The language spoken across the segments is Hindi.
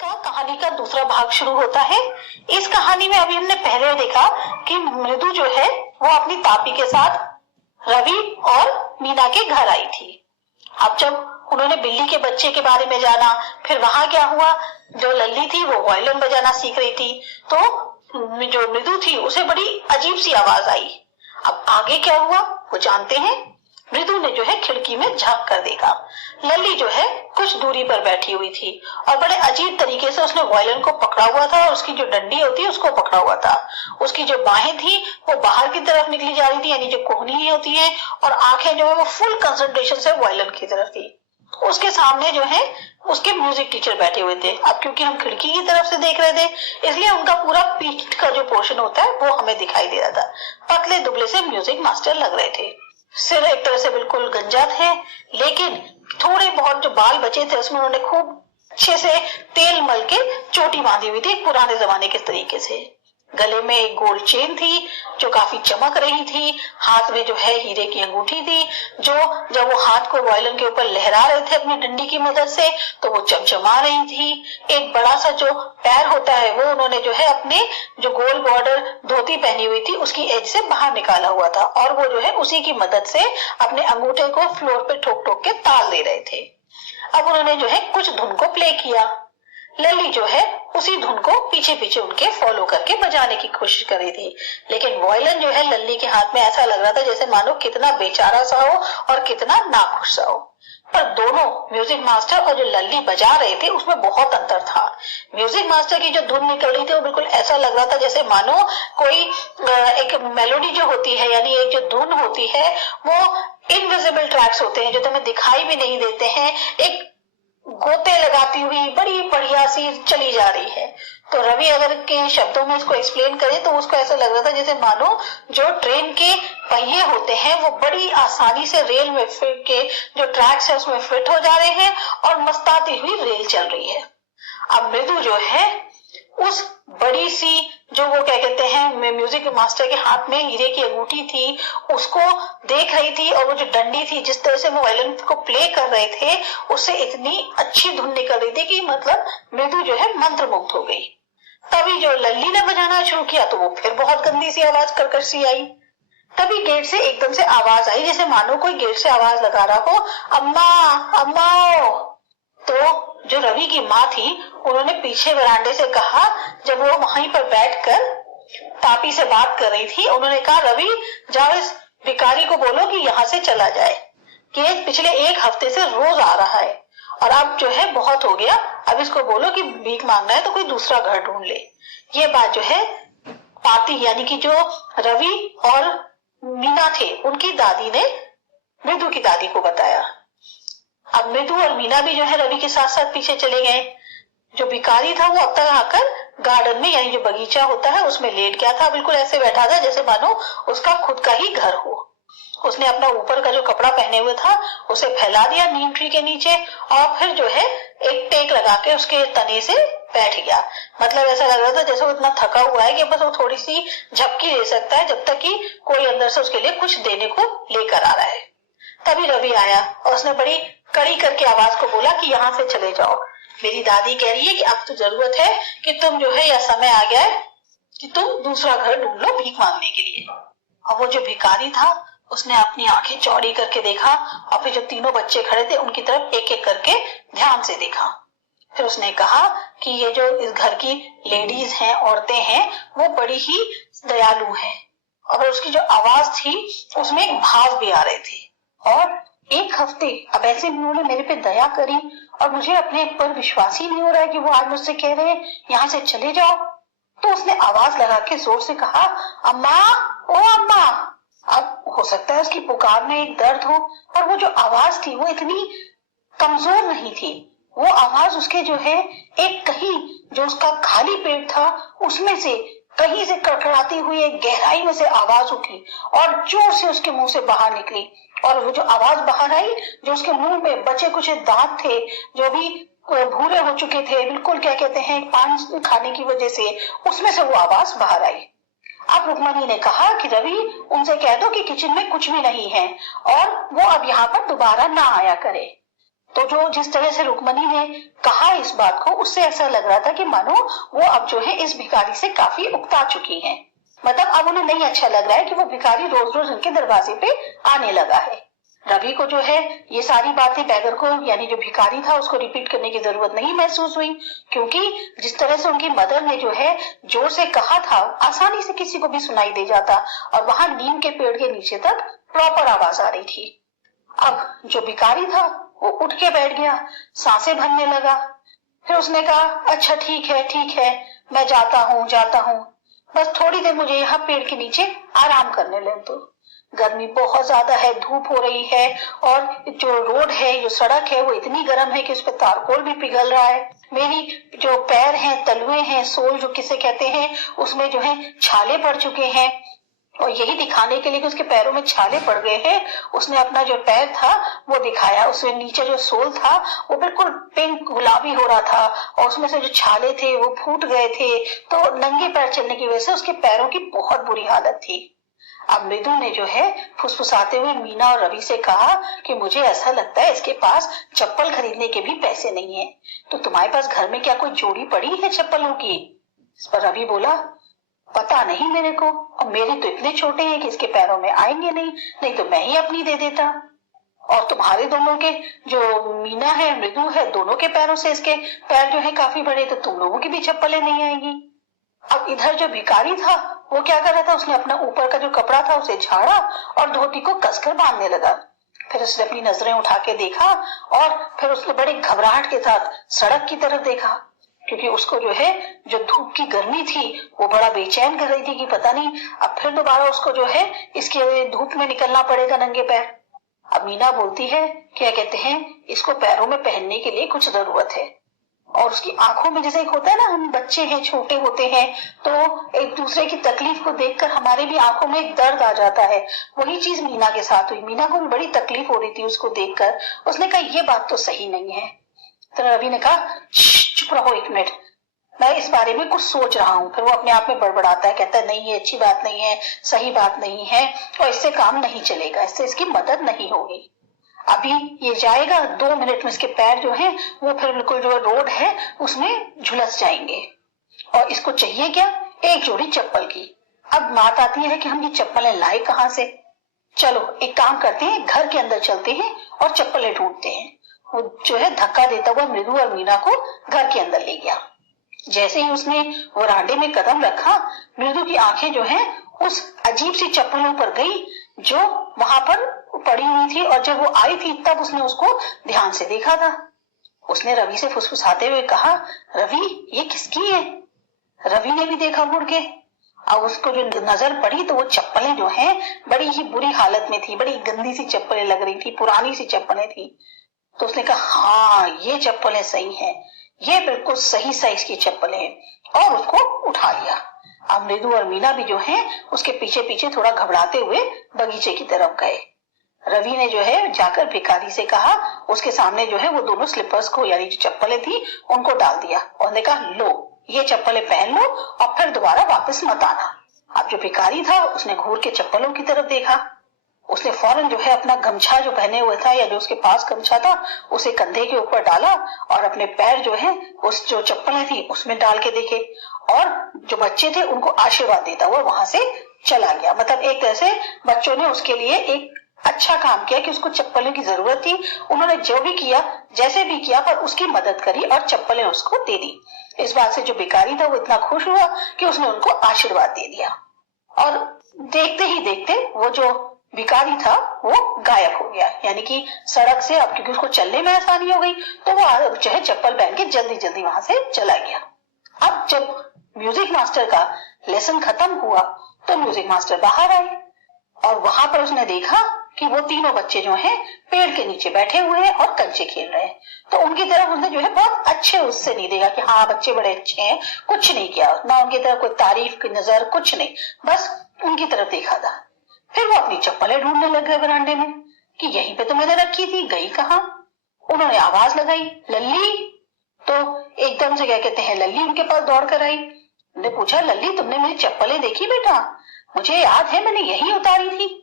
का कहानी का दूसरा भाग शुरू होता है। इस कहानी में अभी हमने पहले देखा कि मृदु जो है वो अपनी तापी के साथ रवि और मीना के घर आई थी। अब जब उन्होंने बिल्ली के बच्चे के बारे में जाना, फिर वहां क्या हुआ, जो लल्ली थी वो वायलिन बजाना सीख रही थी, तो जो मृदु थी उसे बड़ी अजीब सी आवाज आई। अब आगे क्या हुआ वो जानते हैं। मृदु ने जो है खिड़की में झांक कर देखा, लल्ली जो है कुछ दूरी पर बैठी हुई थी और बड़े अजीब तरीके से उसने वायलिन को पकड़ा हुआ था और उसकी जो डंडी होती है उसको पकड़ा हुआ था। उसकी जो बाहें थी वो बाहर की तरफ निकली जा रही थी, यानी जो कोहनी होती है, और आंखें जो है वो फुल कंसंट्रेशन से वायलिन की तरफ थी। उसके सामने जो है उसके म्यूजिक टीचर बैठे हुए थे। अब क्योंकि हम खिड़की की तरफ से देख रहे थे इसलिए उनका पूरा पीठ का जो पोर्शन होता है वो हमें दिखाई दे रहा था। पतले दुबले से म्यूजिक मास्टर लग रहे थे। सिर एक तरह से बिल्कुल गंजा थे, लेकिन थोड़े बहुत जो बाल बचे थे उसमें उन्होंने खूब अच्छे से तेल मल के चोटी बांधी हुई थी पुराने जमाने के तरीके से। गले में एक गोल्ड चेन थी जो काफी चमक रही थी। हाथ में जो है हीरे की अंगूठी थी जो जब वो हाथ को वायलिन के ऊपर लहरा रहे थे अपनी डंडी की मदद से तो वो चमचमा रही थी। एक बड़ा सा जो पैर होता है वो उन्होंने जो है अपने जो गोल बॉर्डर धोती पहनी हुई थी उसकी एज से बाहर निकाला हुआ था और वो जो है उसी की मदद से अपने अंगूठे को फ्लोर पे ठोक ठोक के ताल दे रहे थे। अब उन्होंने जो है कुछ धुन को प्ले किया। लल्ली जो है उसी धुन को पीछे पीछे उनके फॉलो करके बजाने की कोशिश कर रही थी, लेकिन वायलिन जो है लल्ली के हाथ में ऐसा लग रहा था जैसे मानो कितना बेचारा सा हो और कितना नाखुश सा हो। पर दोनों म्यूजिक मास्टर और जो लल्ली बजा रहे थे उसमें बहुत अंतर था। म्यूजिक मास्टर की जो धुन निकल रही थी वो बिल्कुल ऐसा लग रहा था जैसे मानो कोई एक मेलोडी जो होती है, यानी एक जो धुन होती है वो इनविजिबल ट्रैक्स होते हैं जो तुम्हें दिखाई भी नहीं देते हैं, एक गोते लगाती हुई बड़ी बढ़िया सी चली जा रही है। तो रवि अगर के शब्दों में इसको एक्सप्लेन करे तो उसको ऐसा लग रहा था जैसे मानो जो ट्रेन के पहिए होते हैं वो बड़ी आसानी से रेल में फिट के जो ट्रैक्स है उसमें फिट हो जा रहे हैं और मस्ताती हुई रेल चल रही है। अब मृदु जो है उस बड़ी सी जो वो क्या कहते हैं म्यूजिक मास्टर के हाथ में हीरे की अंगूठी थी उसको देख रही थी और वो जो डंडी थी जिस तरह से वो वायलिन को प्ले कर रहे थे उससे इतनी अच्छी धुन निकल रही थी कि मतलब मृदु जो है मंत्रमुग्ध हो गई। तभी जो लल्ली ने बजाना शुरू किया तो वो फिर बहुत गंदी सी आवाज करकश सी आई। तभी गेट से एकदम से आवाज आई जैसे मानो कोई गेट से आवाज लगा रहा हो, अम्मा अम्मा। तो जो रवि की माँ थी उन्होंने पीछे वरांडे से कहा, जब वो वहीं पर बैठकर तापी से बात कर रही थी, उन्होंने कहा रवि जाओ इस भिखारी को बोलो कि यहाँ से चला जाए, कि पिछले एक हफ्ते से रोज आ रहा है और अब जो है बहुत हो गया, अब इसको बोलो कि भीख मांगना है तो कोई दूसरा घर ढूंढ ले। ये बात जो है पाती यानी कि जो रवि और मीना थे उनकी दादी ने मृदु की दादी को बताया। अब मृदु और मीना भी जो है रवि के साथ साथ पीछे चले गए। जो भिखारी था वो अब तक आकर गार्डन में यानी जो बगीचा होता है उसमें लेट गया था, बिल्कुल ऐसे बैठा था जैसे मानो उसका खुद का ही घर हो। उसने अपना ऊपर का जो कपड़ा पहने हुए था उसे फैला दिया नीम ट्री के नीचे और फिर जो है एक टेक लगा के उसके तने से बैठ गया। मतलब ऐसा लग रहा था जैसे वो इतना थका हुआ है कि बस वो थोड़ी सी झपकी ले सकता है जब तक कि कोई अंदर से उसके लिए कुछ देने को लेकर आ रहा है। तभी रवि आया और उसने बड़ी कड़ी करके आवाज को बोला कि यहाँ से चले जाओ, मेरी दादी कह रही है कि अब तो जरूरत है कि तुम जो है, यह समय आ गया है कि तुम दूसरा घर ढूंढ लो भीख मांगने के लिए। और वो जो भिखारी था उसने अपनी आंखें चौड़ी करके देखा और फिर जो तीनों बच्चे खड़े थे उनकी तरफ एक एक करके ध्यान से देखा। फिर उसने कहा कि ये जो इस घर की लेडीज हैं, औरतें हैं, वो बड़ी ही दयालु हैं। और उसकी जो आवाज थी उसमें एक भाव भी आ रहे थे। और एक हफ्ते अब ऐसे उन्होंने मेरे पे दया करी और मुझे अपने पर विश्वास ही नहीं हो रहा है कि वो आज मुझसे कह रहे हैं यहाँ से चले जाओ। तो उसने आवाज लगा के जोर से कहा, अम्मा, ओ अम्मा। अब हो सकता है उसकी पुकार में एक दर्द हो और वो जो आवाज थी वो इतनी कमजोर नहीं थी। वो आवाज उसके जो है एक कहीं जो उसका खाली पेट था उसमें से कहीं से कड़कड़ाती हुई एक गहराई में से आवाज उठी और जोर से उसके मुंह से बाहर निकली। और वो जो आवाज बाहर आई, जो उसके मुंह में बचे कुछ दांत थे जो भी भूरे हो चुके थे, बिल्कुल क्या कहते हैं पान खाने की वजह से, उसमें से वो आवाज बाहर आई। अब रुक्मणी ने कहा कि रवि उनसे कह दो कि किचन में कुछ भी नहीं है और वो अब यहाँ पर दोबारा ना आया करे। तो जो जिस तरह से रुक्मणी ने कहा इस बात को, उससे ऐसा लग रहा था कि मानो वो अब जो है इस भिखारी से काफी उकता चुकी हैं। मतलब अब उन्हें नहीं अच्छा लग रहा है कि वो भिखारी रोज रोज उनके दरवाजे पे आने लगा है। रवि को जो है ये सारी बातें बैगर को, यानी जो भिखारी था, उसको रिपीट करने की जरूरत नहीं महसूस हुई, क्योंकि जिस तरह से उनकी मदर ने जो है जोर से कहा था, आसानी से किसी को भी सुनाई दे जाता, और वहां नीम के पेड़ के नीचे तक प्रॉपर आवाज आ रही थी। अब जो भिखारी था वो उठ के बैठ गया, सांसें भरने लगा। फिर उसने कहा, अच्छा ठीक है, मैं जाता हूँ, बस थोड़ी देर मुझे यहाँ पेड़ के नीचे आराम करने ले दो। गर्मी बहुत ज्यादा है, धूप हो रही है, और जो रोड है, जो सड़क है, वो इतनी गर्म है कि उस पर तारकोल भी पिघल रहा है। मेरी जो पैर हैं, तलुए हैं, सोल जो किसे कहते हैं, उसमें जो है छाले पड़ चुके हैं, और यही दिखाने के लिए कि उसके पैरों में छाले पड़ गए हैं, उसने अपना जो पैर था वो दिखाया। उसमें नीचे जो सोल था वो बिल्कुल पिंक गुलाबी हो रहा था, और उसमें से जो छाले थे वो फूट गए थे। तो नंगे पैर चलने की वजह से उसके पैरों की बहुत बुरी हालत थी। अब मृदु ने जो है फुसफुसाते हुए मीना और रवि से कहा कि मुझे ऐसा लगता है इसके पास चप्पल खरीदने के भी पैसे नहीं है, तो तुम्हारे पास घर में क्या कोई जोड़ी पड़ी है चप्पलों की? इस पर रवि बोला, पता नहीं मेरे को, और मेरे तो इतने छोटे हैं कि इसके पैरों में आएंगे नहीं तो मैं ही अपनी दे देता। और तुम्हारे दोनों के, जो मीना है, मृदु है, दोनों के पैरों से इसके पैर जो है काफी बड़े, तो तुम लोगों की भी चप्पलें नहीं आएंगी। अब इधर जो भिखारी था वो क्या कर रहा था, उसने अपना ऊपर का जो कपड़ा था उसे झाड़ा और धोती को कसकर बांधने लगा। फिर उसने अपनी नजरें उठा के देखा, और फिर उसने बड़ी घबराहट के साथ सड़क की तरफ देखा, क्योंकि उसको जो है जो धूप की गर्मी थी वो बड़ा बेचैन कर रही थी कि पता नहीं अब फिर दोबारा उसको जो है इसके धूप में निकलना पड़ेगा नंगे पैर। अब मीना बोलती है, क्या कहते हैं, इसको पैरों में पहनने के लिए कुछ जरूरत है। और उसकी आंखों में, जैसे एक होता है ना, हम बच्चे हैं, छोटे होते हैं, तो एक दूसरे की तकलीफ को देखकर हमारे भी आंखों में एक दर्द आ जाता है। वही चीज मीना के साथ हुई। मीना को भी बड़ी तकलीफ हो रही थी उसको देखकर। उसने कहा, ये बात तो सही नहीं है। तो रवि ने कहा, चुप रहो एक मिनट, मैं इस बारे में कुछ सोच रहा हूँ। फिर वो अपने आप में बड़बड़ाता है, कहता है, नहीं ये अच्छी बात नहीं है, सही बात नहीं है, और इससे काम नहीं चलेगा, इससे इसकी मदद नहीं होगी। अभी ये जाएगा, 2 मिनट में इसके पैर जो हैं वो फिर बिल्कुल जो रोड है उसमें झुलस जाएंगे, और इसको चाहिए क्या, एक जोड़ी चप्पल की। अब बात आती है कि हम ये चप्पलें लाए कहाँ से। चलो एक काम करते हैं, घर के अंदर चलते हैं और चप्पलें ढूंढते हैं। वो जो है धक्का देता हुआ मृदु और मीना को घर के अंदर ले गया। जैसे ही उसने वरांडे में कदम रखा, मृदु की आंखें जो है उस अजीब सी चप्पलों पर गई जो वहां पर पड़ी हुई थी, और जब वो आई थी तब उसने उसको ध्यान से देखा था। उसने रवि से फुसफुसाते हुए कहा, रवि ये किसकी है? रवि ने भी देखा मुड़ के। अब उसको जो नजर पड़ी तो वो चप्पलें जो हैं बड़ी ही बुरी हालत में थी, बड़ी गंदी सी चप्पलें लग रही थी, पुरानी सी चप्पलें थी। तो उसने कहा, हाँ ये चप्पलें सही हैं, ये बिल्कुल सही साइज की चप्पलें हैं, और उसको उठा लिया। अब मृदु और मीना भी जो है उसके पीछे पीछे थोड़ा घबराते हुए बगीचे की तरफ गए। रवि ने जो है जाकर भिखारी से कहा, उसके सामने जो है वो दोनों स्लीपर्स को, यानी जो चप्पलें थी उनको डाल दिया, और उन्होंने कहा, लो ये चप्पलें पहन लो और फिर दोबारा वापस मत आना। अब जो भिखारी था उसने घूर के चप्पलों की तरफ देखा। उसने फौरन जो है अपना गमछा जो पहने हुए था, या जो उसके पास गमछा था, उसे कंधे के ऊपर डाला और अपने पैर जो है उस जो चप्पलें थी उसमें डाल के देखे, और जो बच्चे थे उनको आशीर्वाद देता हुआ वहां से चला गया। मतलब एक तरह से बच्चों ने उसके लिए एक अच्छा काम किया कि उसको चप्पलों की जरूरत थी, उन्होंने जो भी किया, जैसे भी किया, पर उसकी मदद करी और चप्पलें उसको दे दी। इस बात से जो भिखारी था वो इतना खुश हुआ कि उसने उनको आशीर्वाद दे दिया, और देखते ही देखते वो जो भिखारी था वो गायब हो गया, यानी कि सड़क से। अब क्योंकि उसको चलने में आसानी हो गई तो वो जो है चप्पल पहन के जल्दी जल्दी वहां से चला गया। अब जब म्यूजिक मास्टर का लेसन खत्म हुआ तो म्यूजिक मास्टर बाहर आए, और वहां पर उसने देखा कि वो तीनों बच्चे जो हैं पेड़ के नीचे बैठे हुए हैं और कंचे खेल रहे हैं। तो उनकी तरफ उसने जो है बहुत अच्छे उससे नहीं देखा कि हाँ बच्चे बड़े अच्छे हैं, कुछ नहीं किया, ना उनकी तरफ कोई तारीफ की नजर, कुछ नहीं, बस उनकी तरफ देखा था। फिर वो अपनी चप्पलें ढूंढने लग गए बरामदे में कि यहीं पे तो मैंने रखी थी, गई कहाँ। उन्होंने आवाज लगाई, लल्ली। तो एकदम से क्या कहते हैं, लल्ली उनके पास दौड़ कर आई। उन्होंने पूछा, लल्ली तुमने मेरी चप्पलें देखी बेटा? मुझे याद है मैंने यही उतारी थी।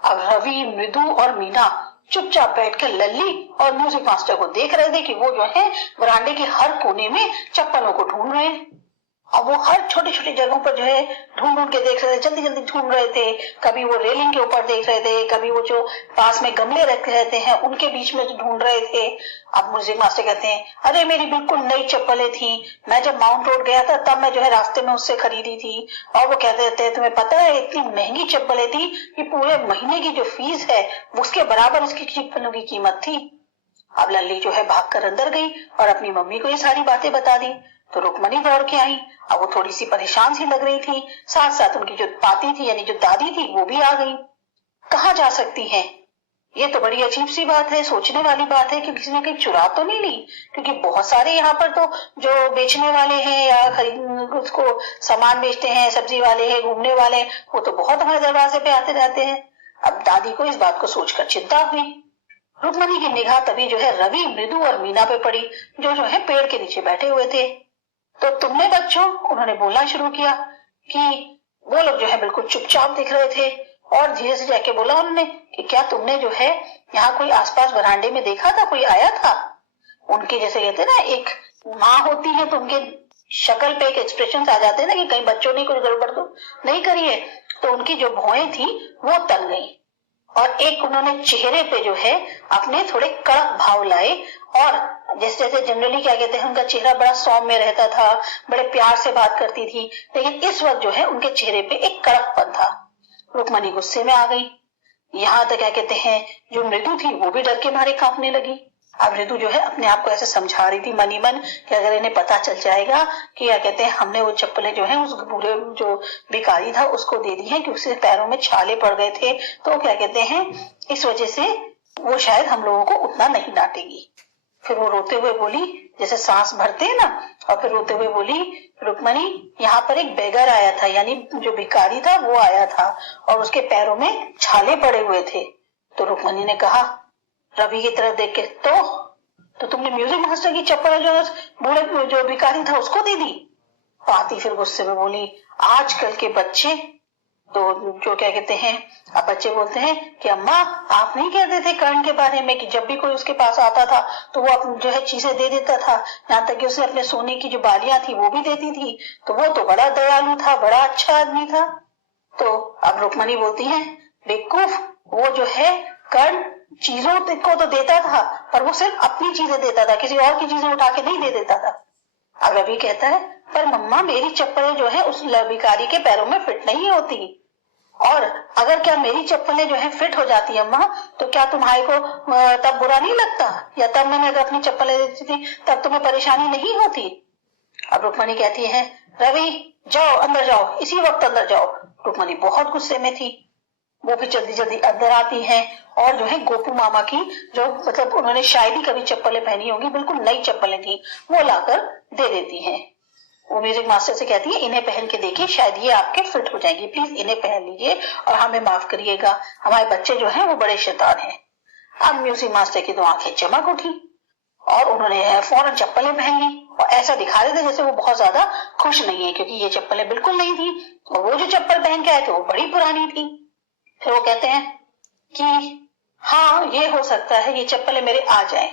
अब रवि, मृदु और मीना चुपचाप बैठकर लल्ली और म्यूजिक मास्टर को देख रहे थे कि वो जो है बरामदे के हर कोने में चप्पलों को ढूंढ रहे हैं। अब वो हर छोटी छोटी जगहों पर जो है ढूंढ ढूंढ के देख रहे थे, जल्दी जल्दी ढूंढ रहे थे। कभी वो रेलिंग के ऊपर देख रहे थे, कभी वो जो पास में गमले रखे रहते हैं उनके बीच में ढूंढ रहे थे। अब म्यूजिक मास्टर कहते हैं, अरे मेरी बिल्कुल नई चप्पलें थी, मैं जब माउंट रोड गया था तब मैं जो है रास्ते में उससे खरीदी थी। और वो कहते थे, तुम्हें पता है इतनी महंगी चप्पलें थी कि पूरे महीने की जो फीस है उसके बराबर उसकी चप्पलों की कीमत थी। अब लल्ली जो है भागकर अंदर गई और अपनी मम्मी को ये सारी बातें बता दी। तो रुक्मणी दौड़ के आई। अब वो थोड़ी सी परेशान सी लग रही थी, साथ साथ उनकी जो पाती थी यानी जो दादी थी वो भी आ गई। कहाँ जा सकती हैं? ये तो बड़ी अजीब सी बात है, सोचने वाली बात है कि किसी ने कहीं चुरा तो नहीं ली, क्योंकि बहुत सारे यहाँ पर तो जो बेचने वाले हैं या खरीद उसको सामान बेचते हैं, सब्जी वाले हैं, घूमने वाले, वो तो बहुत हमारे दरवाजे पे आते रहते हैं। अब दादी को इस बात को सोचकर चिंता हुई। रुक्मणी की निगाह तभी जो है रवि, मृदु और मीना पे पड़ी, जो है पेड़ के नीचे बैठे हुए थे। तो तुमने बच्चों, उन्होंने बोलना शुरू किया कि वो लोग जो है बिल्कुल चुपचाप दिख रहे थे। और धीरे से जाके बोला उन्होंने कि क्या तुमने जो है यहाँ कोई आसपास बरामदे में देखा था, कोई आया था? उनके जैसे कहते ना, एक माँ होती है तो उनके शक्ल पे एक एक्सप्रेशन आ जाते हैं ना कि कहीं बच्चों ने कोई गड़बड़ तो नहीं करी है। तो उनकी जो भौहें थी वो तन गई और एक उन्होंने चेहरे पे जो है अपने थोड़े कड़क भाव लाए। और जैसे जैसे जनरली क्या कहते हैं, उनका चेहरा बड़ा सौम्य रहता था, बड़े प्यार से बात करती थी, लेकिन इस वक्त जो है उनके चेहरे पे एक कड़कपन था। रुक्मणी गुस्से में आ गई। यहाँ तक क्या कहते हैं, जो मृदु थी वो भी डर के मारे कांपने लगी। अब मृदु जो है अपने आप को ऐसे समझा रही थी मन ही मन कि अगर इन्हें पता चल जाएगा कि क्या कहते हैं हमने वो चप्पलें जो है उस पूरे जो भिखारी था उसको दे दी है कि उसके पैरों में छाले पड़ गए थे, तो क्या कहते हैं इस वजह से वो शायद हम लोगों को उतना नहीं डांटेगी। फिर वो रोते हुए बोली, जैसे सांस भरते हैं ना, और फिर रोते हुए बोली, रुक्मणी यहाँ पर एक बेगर आया था, यानी जो भिखारी था वो आया था और उसके पैरों में छाले पड़े हुए थे। तो रुक्मणी ने कहा रवि की तरफ देख के, तो तुमने म्यूजिक मास्टर की चप्पल जो बूढ़े जो भिखारी था उसको दे दी? पाती फिर गुस्से में बोली, आजकल के बच्चे तो जो क्या कहते हैं, अब बच्चे बोलते हैं कि अम्मा आप नहीं कहते थे कर्ण के बारे में कि जब भी कोई उसके पास आता था तो वो जो है चीजें दे देता था, यहाँ तक कि उसने अपने सोने की जो बालियां थी वो भी देती थी, तो वो तो बड़ा दयालु था, बड़ा अच्छा आदमी था। तो अब रुक्मणी बोलती है, बेवकूफ, वो जो है कर्ण चीजों को तो देता था पर वो सिर्फ अपनी चीजें देता था, किसी और की चीजें उठा के नहीं दे देता था। अब रवि कहता है, पर मम्मा मेरी चप्पलें जो है उस भिखारी के पैरों में फिट नहीं होती, और अगर क्या मेरी चप्पलें जो है फिट हो जाती अम्मा तो क्या तुम्हारे को तब बुरा नहीं लगता, या तब मैंने अगर अपनी चप्पलें देती थी तब तुम्हें परेशानी नहीं होती? अब रुक्मणी कहती है, रवि जाओ अंदर जाओ, इसी वक्त अंदर जाओ। रुक्मणी बहुत गुस्से में थी। वो भी जल्दी जल्दी अंदर आती है और जो है गोपू मामा की जो मतलब उन्होंने शायद ही कभी चप्पलें पहनी होंगी, बिल्कुल नई चप्पलें थी, वो लाकर दे देती हैं। वो म्यूजिक मास्टर से कहती है, इन्हें पहन के देखिए, शायद ये आपके फिट हो जाएंगी, प्लीज इन्हें पहन लीजिए और हमें माफ करिएगा, हमारे बच्चे जो हैं वो बड़े शैतान हैं। अब म्यूजिक मास्टर की तो आंखें चमक उठी और उन्होंने फौरन चप्पलें पहन ली और ऐसा दिखा रहे थे जैसे वो बहुत ज्यादा खुश नहीं है, क्योंकि ये चप्पलें बिल्कुल नहीं थी और वो जो चप्पल पहन के आए थे वो बड़ी पुरानी थी। फिर वो कहते हैं कि हाँ ये हो सकता है ये चप्पलें मेरे आ जाए।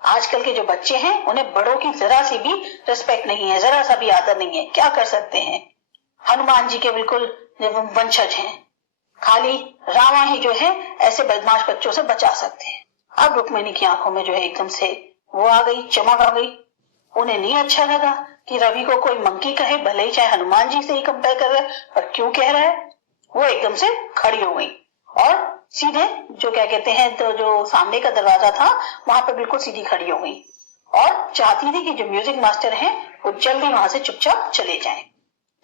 आजकल के जो बच्चे हैं उन्हें बड़ों की जरा सी भी रिस्पेक्ट नहीं है, जरा सा भी आदर नहीं है, क्या कर सकते हैं, हनुमान जी के बिल्कुल वंशज हैं, खाली रावण ही जो है ऐसे बदमाश बच्चों से बचा सकते हैं। अब रुक्मिणी की आंखों में जो है एकदम से वो आ गई, चमक आ गई। उन्हें नहीं अच्छा लगा कि रवि को कोई मंकी कहे, भले ही चाहे हनुमान जी से ही कंपेयर कर रहे, पर क्यों कह रहा है। वो एकदम से खड़ी हो गई और सीधे जो क्या कहते हैं तो जो सामने का दरवाजा था वहां पर बिल्कुल सीधी खड़ी हो गई और चाहती थी कि जो म्यूजिक मास्टर हैं वो जल्दी वहां से चुपचाप चले जाएं।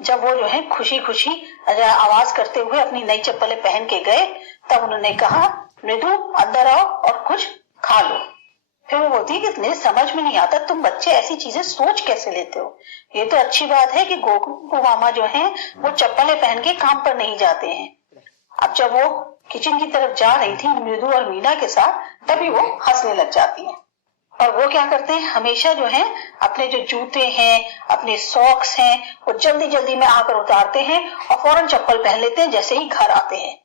जब वो जो है खुशी खुशी आवाज करते हुए अपनी नई चप्पलें पहन के गए, तब उन्होंने कहा, मृदु अंदर आओ और कुछ खा लो। फिर वो बोलती कि मेरे समझ में नहीं आता तुम बच्चे ऐसी चीजें सोच कैसे लेते हो। ये तो अच्छी बात है कि गोकू मामा जो है वो चप्पलें पहन के काम पर नहीं जाते हैं। अब जब वो किचन की तरफ जा रही थी मृदु और मीना के साथ, तभी वो हंसने लग जाती हैं। और वो क्या करते हैं, हमेशा जो है अपने जो जूते हैं, अपने सॉक्स हैं, वो जल्दी जल्दी में आकर उतारते हैं और फौरन चप्पल पहन लेते हैं जैसे ही घर आते हैं।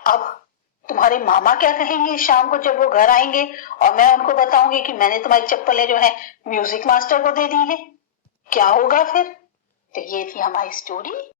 अब तुम्हारे मामा क्या कहेंगे शाम को जब वो घर आएंगे और मैं उनको बताऊंगी कि मैंने तुम्हारी चप्पलें जो है म्यूजिक मास्टर को दे दी है? क्या होगा फिर? तो ये थी हमारी स्टोरी।